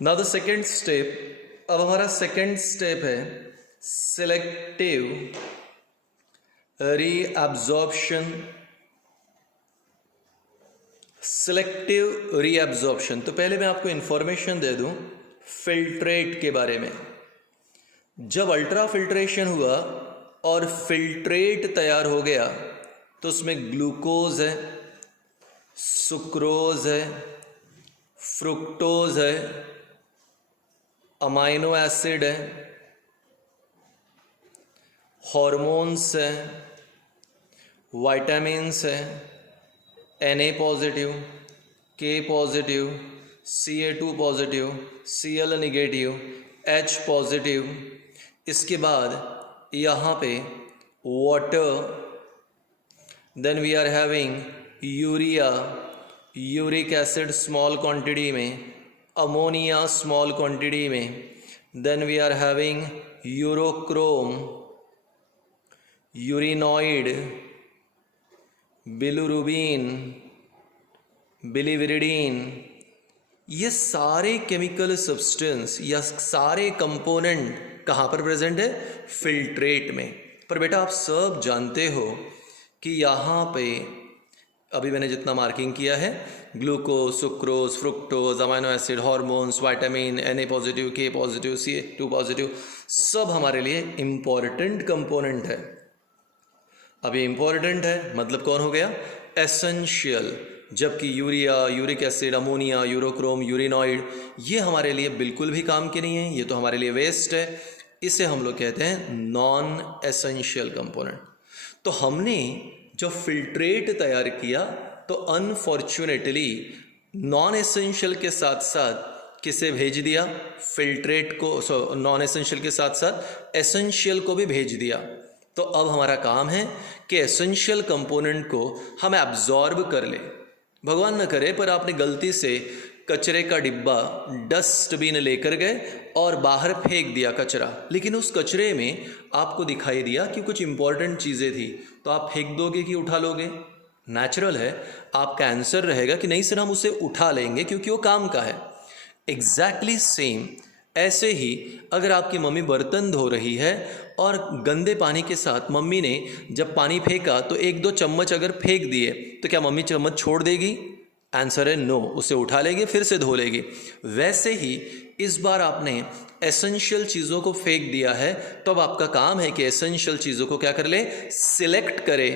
Now the second step, अब हमारा second step है सिलेक्टिव रीअब्जॉर्प्शन। सिलेक्टिव रीअब्जॉर्प्शन, तो पहले मैं आपको इंफॉर्मेशन दे दूं फिल्ट्रेट के बारे में। जब अल्ट्रा फिल्ट्रेशन हुआ और फिल्ट्रेट तैयार हो गया तो उसमें ग्लूकोज है, सुक्रोज है, फ्रुक्टोज है, अमाइनो एसिड है, हॉर्मोन्स है, विटामिन्स है, Na positive, K positive, Ca2 positive, Cl negative, H positive. इसके बाद यहाँ पे water, then we are having urea, uric acid small quantity में, अमोनिया स्मॉल क्वांटिटी में, then we are having urochrome, urinoid, bilirubin, biliverdin. ये सारे chemical substance या सारे कंपोनेंट कहाँ पर प्रेजेंट है? फिल्ट्रेट में। पर बेटा आप सब जानते हो कि यहाँ पे अभी मैंने जितना मार्किंग किया है, glucose, sucrose, fructose, amino acid, hormones, vitamin, Na positive, K positive, Ca2 positive, सब हमारे लिए इम्पॉर्टेंट कंपोनेंट है। अब ये इम्पॉर्टेंट है मतलब कौन हो गया? एसेंशियल। जबकि urea, uric acid, ammonia, urochrome, urinoid ये हमारे लिए बिल्कुल भी काम के नहीं है, ये तो हमारे लिए वेस्ट है। इसे हम लोग कहते हैं नॉन एसेंशियल कंपोनेंट। तो हमने जो फिल्ट्रेट तैयार किया तो अनफॉर्चुनेटली नॉन एसेंशियल के साथ साथ किसे भेज दिया? फिल्ट्रेट को, नॉन एसेंशियल के साथ साथ एसेंशियल को भी भेज दिया। तो अब हमारा काम है कि एसेंशियल कंपोनेंट को हम एब्जॉर्ब कर ले। भगवान न करे पर आपने गलती से कचरे का डिब्बा डस्टबिन लेकर गए और बाहर फेंक दिया कचरा, लेकिन उस कचरे में आपको दिखाई दिया कि कुछ इंपॉर्टेंट चीज़ें थी, तो आप फेंक दोगे कि उठा लोगे? नेचुरल है, आपका आंसर रहेगा कि नहीं सर हम उसे उठा लेंगे क्योंकि वो काम का है। एग्जैक्टली सेम ऐसे ही अगर आपकी मम्मी बर्तन धो रही है और गंदे पानी के साथ मम्मी ने जब पानी फेंका तो 1-2 चम्मच अगर फेंक दिए तो क्या मम्मी चम्मच छोड़ देगी? आंसर है नो, उसे उठा लेगी, फिर से धो लेगी। वैसे ही इस बार आपने एसेंशियल चीज़ों को फेंक दिया है, तो अब आपका काम है कि एसेंशियल चीज़ों को क्या कर ले? सिलेक्ट करे।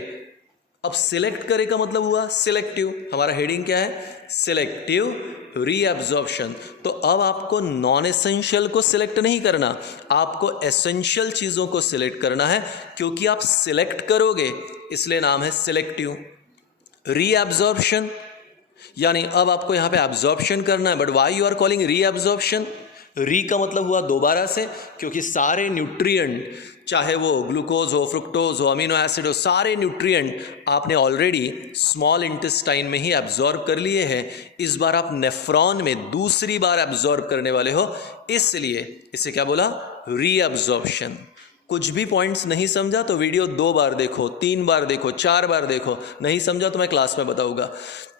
अब सिलेक्ट करे का मतलब हुआ सिलेक्टिव। हमारा हेडिंग क्या है? Selective reabsorption. तो अब आपको नॉन एसेंशियल को सिलेक्ट नहीं करना, आपको एसेंशियल चीज़ों को सिलेक्ट करना है, क्योंकि आप सिलेक्ट करोगे इसलिए नाम है सिलेक्टिव रीअब्जॉर्प्शन। यानी अब आपको यहाँ पे एब्जॉर्प्शन करना है, but why you are calling reabsorption? Re का मतलब हुआ दोबारा से, क्योंकि सारे न्यूट्रिएंट, चाहे वो ग्लूकोज हो, फ्रुक्टोज हो, अमीनो एसिड हो, सारे न्यूट्रिएंट आपने ऑलरेडी स्मॉल इंटेस्टाइन में ही एब्जॉर्ब कर लिए हैं। इस बार आप नेफ्रॉन में दूसरी बार एब्जॉर्ब करने वाले हो, इसलिए इसे क्या बोला? रीअब्जॉर्प्शन। कुछ भी पॉइंट्स नहीं समझा तो वीडियो 2 बार देखो, 3 बार देखो, 4 बार देखो, नहीं समझा तो मैं क्लास में बताऊंगा।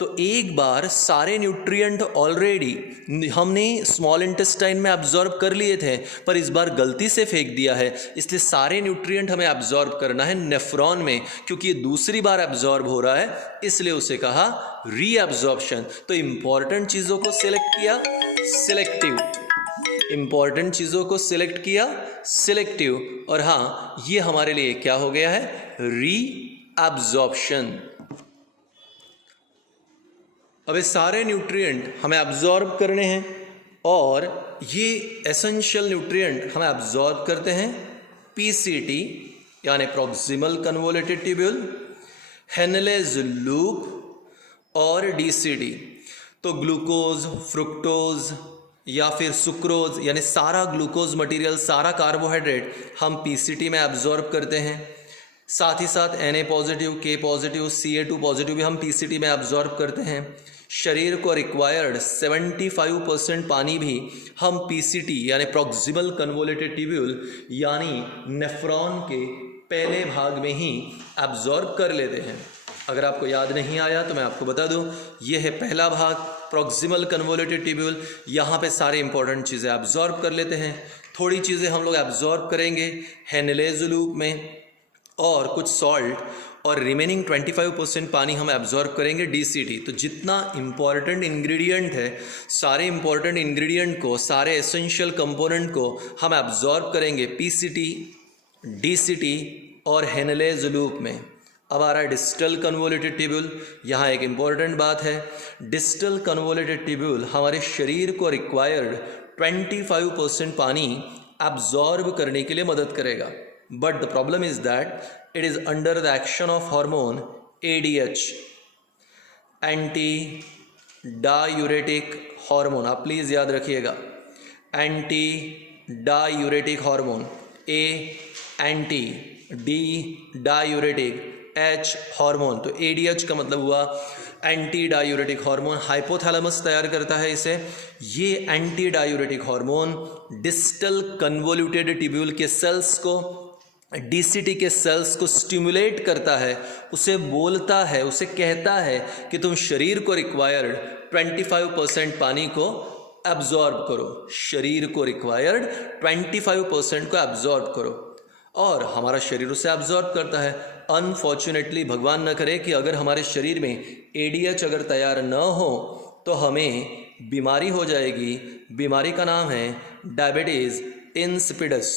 तो एक बार सारे न्यूट्रिएंट ऑलरेडी हमने स्मॉल इंटेस्टाइन में एब्जॉर्ब कर लिए थे, पर इस बार गलती से फेंक दिया है, इसलिए सारे न्यूट्रिएंट हमें एब्जॉर्ब करना है नेफ्रॉन में, क्योंकि ये दूसरी बार एब्जॉर्ब हो रहा है, इसलिए उसे कहा रीअब्जॉर्प्शन। तो इंपॉर्टेंट चीज़ों को सिलेक्ट किया, सिलेक्टिव। इंपॉर्टेंट चीज़ों को सिलेक्ट किया, सिलेक्टिव। और हाँ, ये हमारे लिए क्या हो गया है? रीअब्जॉर्प्शन। अब ये सारे न्यूट्रिएंट हमें एब्जॉर्ब करने हैं और ये एसेंशियल न्यूट्रिएंट हम एब्जॉर्ब करते हैं पीसीटी यानी proximal convoluted tubule, Henle's loop और डीसीडी। तो ग्लूकोज, फ्रुक्टोज या फिर सुक्रोज यानी सारा ग्लूकोज मटेरियल, सारा कार्बोहाइड्रेट हम पीसीटी में एब्जॉर्ब करते हैं। साथ ही साथ Na positive, K positive, Ca2 positive भी हम पीसीटी में एब्जॉर्ब करते हैं। शरीर को रिक्वायर्ड 75% पानी भी हम पीसीटी यानी प्रॉक्सिमल कन्वोल्यूटेड ट्यूब्यूल यानी नेफ्रॉन के पहले भाग में ही एब्जॉर्ब कर लेते हैं। अगर आपको याद नहीं आया तो मैं आपको बता दूं, यह है पहला भाग, प्रॉक्सिमल कन्वोल्यूटेड ट्यूब्यूल, यहाँ पे सारे इंपॉर्टेंट चीज़ें एब्जॉर्ब कर लेते हैं। थोड़ी चीज़ें हम लोग एब्जॉर्ब करेंगे हेनलेज लूप में और कुछ सॉल्ट, और रिमेनिंग 25% पानी हम एब्जॉर्ब करेंगे DCT। तो जितना इम्पॉर्टेंट इंग्रेडिएंट है, सारे इम्पॉर्टेंट इंग्रेडिएंट को, सारे एसेंशियल कंपोनेंट को हम एब्जॉर्ब करेंगे PCT, DCT और हेनलेज लूप में। अब आ रहा है डिस्टल कन्वोल्यूटेड ट्यूब्यूल। यहाँ एक इम्पॉर्टेंट बात है, डिस्टल कन्वोल्यूटेड ट्यूब्यूल हमारे शरीर को रिक्वायर्ड 25% पानी एब्जॉर्ब करने के लिए मदद करेगा। But the problem is that it is under the action of hormone ADH, anti diuretic hormone. आप प्लीज़ याद रखिएगा, anti diuretic hormone, A anti, D diuretic, H hormone. तो ADH का मतलब हुआ एंटी डायूरेटिक हार्मोन। हाइपोथैलेमस तैयार करता है इसे। ये anti diuretic hormone distal convoluted tubule के सेल्स को, DCT के सेल्स को स्टिमुलेट करता है, उसे बोलता है, उसे कहता है कि तुम शरीर को रिक्वायर्ड 25% पानी को एब्जॉर्ब करो, शरीर को रिक्वायर्ड 25% को एब्जॉर्ब करो, और हमारा शरीर उसे एब्जॉर्ब करता है। अनफॉर्चुनेटली, भगवान न करे कि अगर हमारे शरीर में ADH अगर तैयार न हो तो हमें बीमारी हो जाएगी। बीमारी का नाम है डायबिटीज़ इंसिपिडस।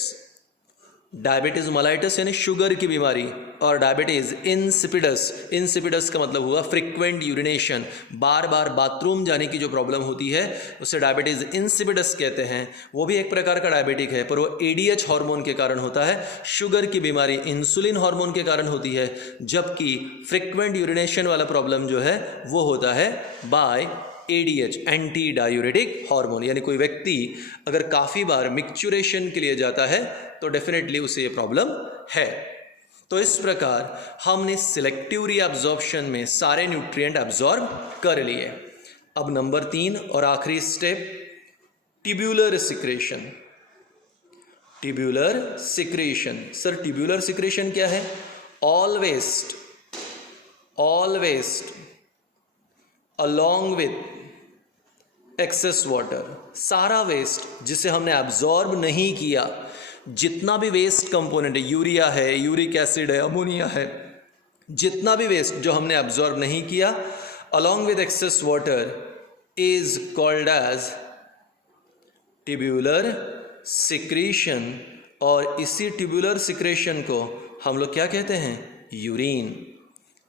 डायबिटीज़ मेलाइटस यानी शुगर की बीमारी, और डायबिटीज़ इंसिपिडस, इंसिपिडस का मतलब हुआ फ्रिक्वेंट यूरिनेशन, बार बार बाथरूम जाने की जो प्रॉब्लम होती है उसे डायबिटीज़ इंसिपिडस कहते हैं। वो भी एक प्रकार का डायबिटिक है, पर वो ADH हार्मोन के कारण होता है। शुगर की बीमारी इंसुलिन हार्मोन के कारण होती है, जबकि फ्रिक्वेंट यूरिनेशन वाला प्रॉब्लम जो है वो होता है by ADH, anti diuretic hormone. यानी कोई व्यक्ति अगर काफ़ी बार मिक्चुरेशन के लिए जाता है तो डेफिनेटली उसे ये प्रॉब्लम है। तो इस प्रकार हमने सिलेक्टिव रीअब्जॉर्प्शन में सारे न्यूट्रिएंट एब्जॉर्ब कर लिए। अब नंबर 3 और आखिरी step, tubular secretion. Tubular secretion. Sir tubular secretion क्या है? All waste along with excess water, सारा वेस्ट जिसे हमने एब्जॉर्ब नहीं किया, जितना भी वेस्ट कंपोनेंट है, यूरिया है, यूरिक एसिड है, अमोनिया है, जितना भी वेस्ट जो हमने एब्जॉर्ब नहीं किया along with excess water is called as tubular secretion. और इसी ट्यूब्यूलर सिक्रेशन को हम लोग क्या कहते हैं? यूरिन।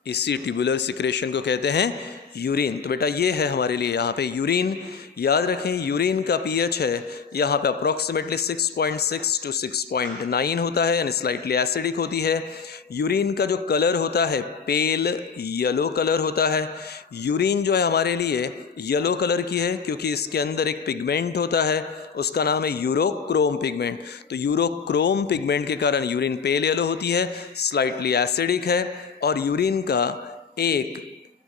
इसी ट्यूब्यूलर सिक्रेशन को कहते हैं यूरिन। तो बेटा ये है हमारे लिए यहाँ पे यूरिन। याद रखें, यूरिन का pH है यहाँ पे अप्रॉक्सीमेटली 6.6 to 6.9 होता है, यानी स्लाइटली एसिडिक होती है। यूरिन का जो कलर होता है पेल येलो कलर होता है। यूरिन जो है हमारे लिए येलो कलर की है क्योंकि इसके अंदर एक पिगमेंट होता है, उसका नाम है यूरोक्रोम पिगमेंट। तो यूरोक्रोम पिगमेंट के कारण यूरिन पेल येलो होती है, स्लाइटली एसिडिक है, और यूरिन का एक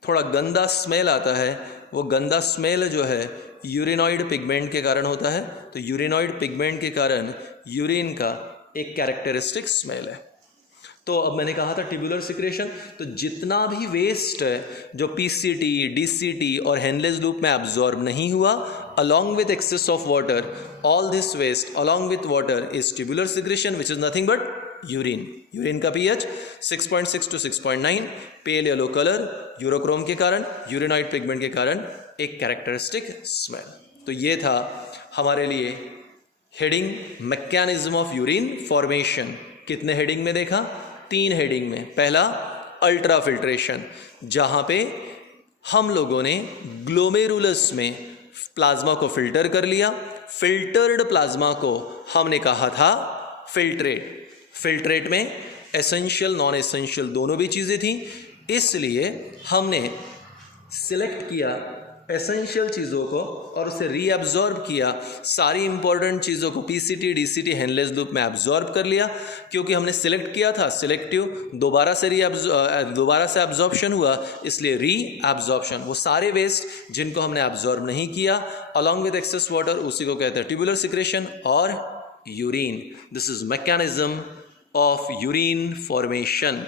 थोड़ा गंदा स्मेल आता है। वो गंदा स्मेल जो है यूरिनॉइड पिगमेंट के कारण होता है। तो यूरिनॉइड पिगमेंट के कारण यूरिन का एक कैरेक्टरिस्टिक स्मेल है। तो अब मैंने कहा था ट्यूब्यूलर सिक्रेशन, तो जितना भी वेस्ट है जो PCT, DCT और हेनलेज लूप में एब्जॉर्ब नहीं हुआ along with excess of water, all this waste along with water is tubular secretion, which is nothing but urine. Urine का pH 6.6 to 6.9, pale yellow colour urochrome के कारण, यूरिनॉइड pigment के कारण एक कैरेक्टरिस्टिक स्मेल। तो ये था हमारे लिए heading mechanism of urine formation. कितने हेडिंग में देखा? 3 हेडिंग में। पहला अल्ट्रा फिल्ट्रेशन, जहाँ पे हम लोगों ने ग्लोमेरुलस में प्लाज्मा को फिल्टर कर लिया। फिल्टर्ड प्लाज्मा को हमने कहा था फिल्ट्रेट। फिल्ट्रेट में एसेंशियल नॉन एसेंशियल दोनों भी चीज़ें थी, इसलिए हमने सिलेक्ट किया एसेंशियल चीज़ों को और उसे रीअब्जॉर्ब किया। सारी इंपॉर्टेंट चीज़ों को PCT, DCT, हेनलेज लूप में एब्जॉर्ब कर लिया क्योंकि हमने सिलेक्ट किया था सिलेक्टिव। दोबारा से एब्जॉर्प्शन हुआ, इसलिए रीअब्जॉर्प्शन। वो सारे वेस्ट जिनको हमने एब्जॉर्ब नहीं किया अलॉन्ग विद एक्सेस वाटर, उसी को कहते हैं ट्यूब्यूलर सिक्रेशन और urine. This is mechanism of urine formation.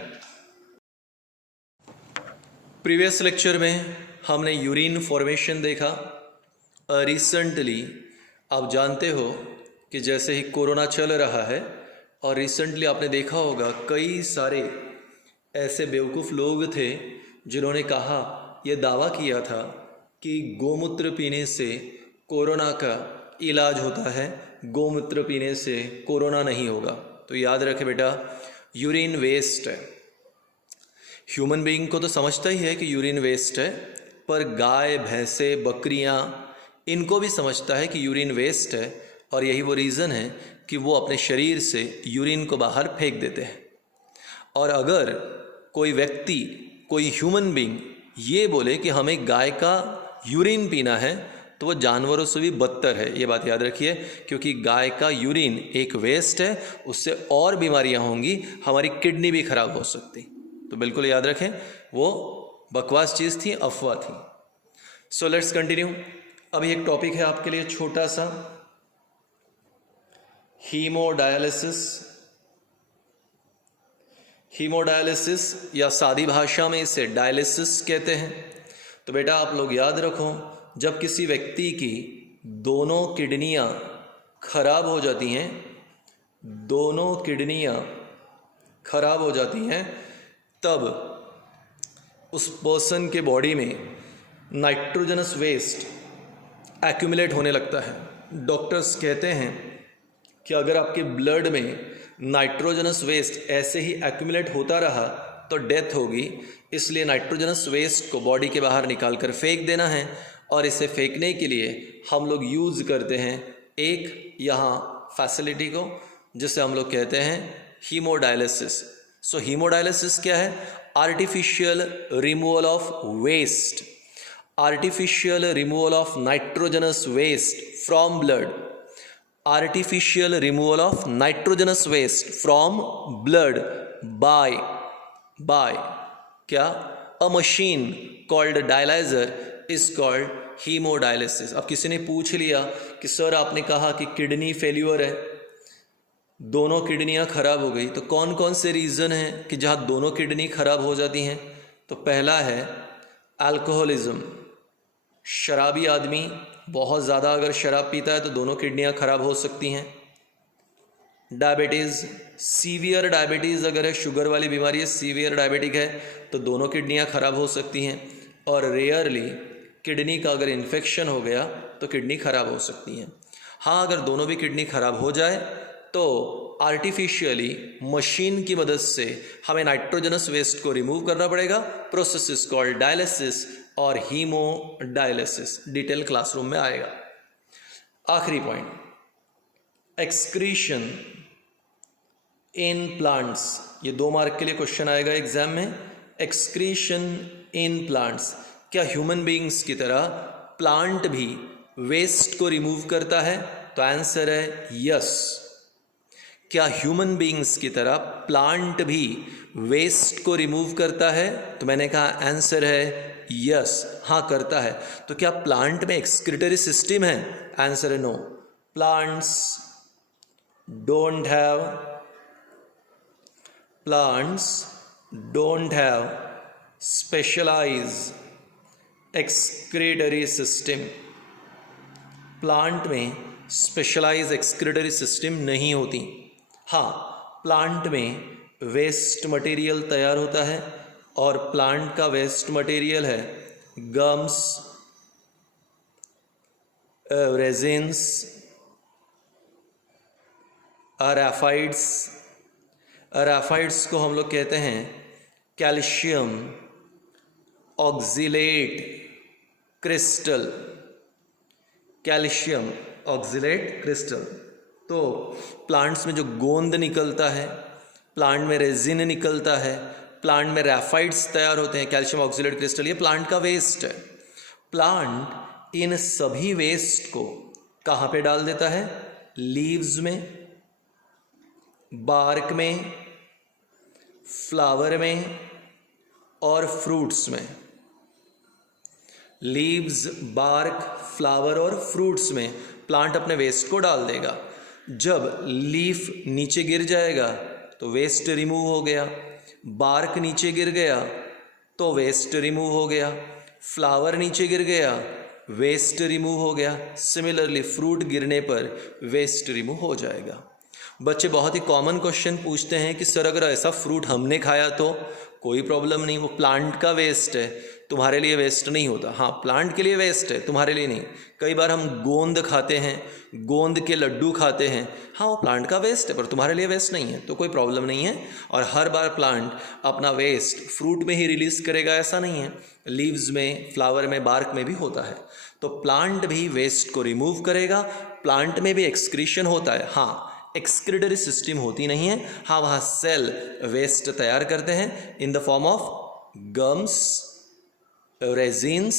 Previous lecture में हमने यूरिन फॉर्मेशन देखा। रिसेंटली आप जानते हो कि जैसे ही कोरोना चल रहा है और रिसेंटली आपने देखा होगा कई सारे ऐसे बेवकूफ़ लोग थे जिन्होंने कहा, यह दावा किया था कि गोमूत्र पीने से कोरोना का इलाज होता है, गोमूत्र पीने से कोरोना नहीं होगा। तो याद रखे बेटा, यूरिन वेस्ट है। ह्यूमन बीइंग को तो समझता ही है कि यूरिन वेस्ट है, पर गाय, भैंसे, बकरियां, इनको भी समझता है कि यूरिन वेस्ट है, और यही वो रीज़न है कि वो अपने शरीर से यूरिन को बाहर फेंक देते हैं। और अगर कोई व्यक्ति, कोई ह्यूमन बीइंग ये बोले कि हमें गाय का यूरिन पीना है, तो वो जानवरों से भी बदतर है। ये बात याद रखिए, क्योंकि गाय का यूरिन एक वेस्ट है, उससे और बीमारियां होंगी, हमारी किडनी भी खराब हो सकती। तो बिल्कुल याद रखें, वो बकवास चीज़ थी, अफवाह थी। So let's continue. अभी एक टॉपिक है आपके लिए छोटा सा, हीमोडायलिसिस। हीमोडायलिसिस या सादी भाषा में इसे डायलिसिस कहते हैं। तो बेटा आप लोग याद रखो, जब किसी व्यक्ति की दोनों किडनियां खराब हो जाती हैं, दोनों किडनियां खराब हो जाती हैं, तब उस पर्सन के बॉडी में नाइट्रोजनस वेस्ट एक्यूमुलेट होने लगता है। डॉक्टर्स कहते हैं कि अगर आपके ब्लड में नाइट्रोजनस वेस्ट ऐसे ही एक्यूमुलेट होता रहा तो डेथ होगी। इसलिए नाइट्रोजनस वेस्ट को बॉडी के बाहर निकाल कर फेंक देना है, और इसे फेंकने के लिए हम लोग यूज़ करते हैं एक यहाँ फैसिलिटी को, जिसे हम लोग कहते हैं हीमोडायलिसिस। सो हीमोडायलिसिस क्या है? Artificial removal of waste, artificial removal of nitrogenous waste from blood, artificial removal of nitrogenous waste from blood by क्या? A machine called dialyzer is called hemodialysis। अब किसी ने पूछ लिया कि सर आपने कहा कि किडनी फेल्यूर है, दोनों किडनियां खराब हो गई, तो कौन कौन से रीज़न हैं कि जहाँ दोनों किडनी खराब हो जाती हैं? तो पहला है अल्कोहलिज्म। शराबी आदमी बहुत ज़्यादा अगर शराब पीता है तो दोनों किडनियां खराब हो सकती हैं। डायबिटीज़, सीवियर डायबिटीज़ अगर है, शुगर वाली बीमारी है, सीवियर डायबिटिक है, तो दोनों किडनियां खराब हो सकती हैं। और रेयरली किडनी का अगर इन्फेक्शन हो गया तो किडनी खराब हो सकती हैं। हाँ, अगर दोनों भी किडनी खराब हो जाए तो आर्टिफिशियली मशीन की मदद से हमें नाइट्रोजनस वेस्ट को रिमूव करना पड़ेगा। प्रोसेस इज कॉल्ड डायलिसिस और हीमोडायलिसिस। डिटेल क्लासरूम में आएगा। आखिरी पॉइंट, एक्सक्रीशन इन प्लांट्स। ये 2 मार्क के लिए क्वेश्चन आएगा एग्जाम में। एक्सक्रीशन इन प्लांट्स, क्या ह्यूमन बीइंग्स की तरह प्लांट भी वेस्ट को रिमूव करता है? तो आंसर है यस। क्या ह्यूमन बीइंग्स की तरह प्लांट भी वेस्ट को रिमूव करता है? तो मैंने कहा आंसर है यस, हाँ करता है। तो क्या प्लांट में एक्सक्रीटरी सिस्टम है? आंसर है no. Plants don't have specialised excretory system. Plant में स्पेशलाइज्ड एक्सक्रीटरी सिस्टम नहीं होती। हाँ, प्लांट में वेस्ट मटेरियल तैयार होता है, और प्लांट का वेस्ट मटेरियल है गम्स, रेजिन्स, रैफाइड्स। रैफाइड्स को हम लोग कहते हैं calcium oxalate crystal, calcium oxalate crystal. तो प्लांट्स में जो गोंद निकलता है, प्लांट में रेजिन निकलता है, प्लांट में रैफाइड्स तैयार होते हैं, कैल्शियम ऑक्जिलेट क्रिस्टल, ये प्लांट का वेस्ट है। प्लांट इन सभी वेस्ट को कहाँ पे डाल देता है? लीव्स में, बार्क में, फ्लावर में और फ्रूट्स में। लीव्स, बार्क, फ्लावर और फ्रूट्स में प्लांट अपने वेस्ट को डाल देगा। जब लीफ नीचे गिर जाएगा तो वेस्ट रिमूव हो गया, बार्क नीचे गिर गया तो वेस्ट रिमूव हो गया, फ्लावर नीचे गिर गया, वेस्ट रिमूव हो गया। सिमिलरली फ्रूट गिरने पर वेस्ट रिमूव हो जाएगा। बच्चे बहुत ही कॉमन क्वेश्चन पूछते हैं कि सर अगर ऐसा फ्रूट हमने खाया तो कोई प्रॉब्लम नहीं, वो प्लांट का वेस्ट है, तुम्हारे लिए वेस्ट नहीं होता। हाँ, प्लांट के लिए वेस्ट है, तुम्हारे लिए नहीं। कई बार हम गोंद खाते हैं, गोंद के लड्डू खाते हैं, हाँ वो प्लांट का वेस्ट है पर तुम्हारे लिए वेस्ट नहीं है, तो कोई प्रॉब्लम नहीं है। और हर बार प्लांट अपना वेस्ट फ्रूट में ही रिलीज करेगा ऐसा नहीं है, लीव्स में, फ्लावर में, बार्क में भी होता है। तो प्लांट भी वेस्ट को रिमूव करेगा। प्लांट में भी एक्सक्रीशन होता है, हाँ एक्सक्रीटरी सिस्टम होती नहीं है, हाँ वहाँ सेल वेस्ट तैयार करते हैं in the form of gums, resins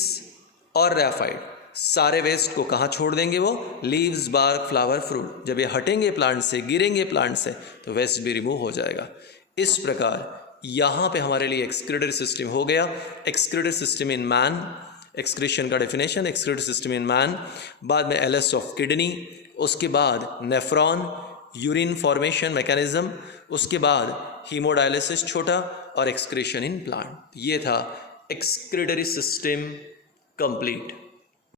और ग्रेफाइट। सारे वेस्ट को कहाँ छोड़ देंगे वो, लीव्स, बार्क, फ्लावर, फ्रूट। जब ये हटेंगे प्लांट से, गिरेंगे प्लांट से, तो वेस्ट भी रिमूव हो जाएगा। इस प्रकार यहाँ पे हमारे लिए एक्सक्रीटरी सिस्टम हो गया। Excretory system in man, excretion का definition, excretory system in man, बाद में एलएस ऑफ किडनी, उसके बाद नेफ्रॉन, यूरिन फॉर्मेशन मैकेनिज्म, उसके बाद हीमोडायलिसिस छोटा और एक्सक्रीशन इन प्लांट। ये था एक्सक्रीटरी सिस्टम कंप्लीट।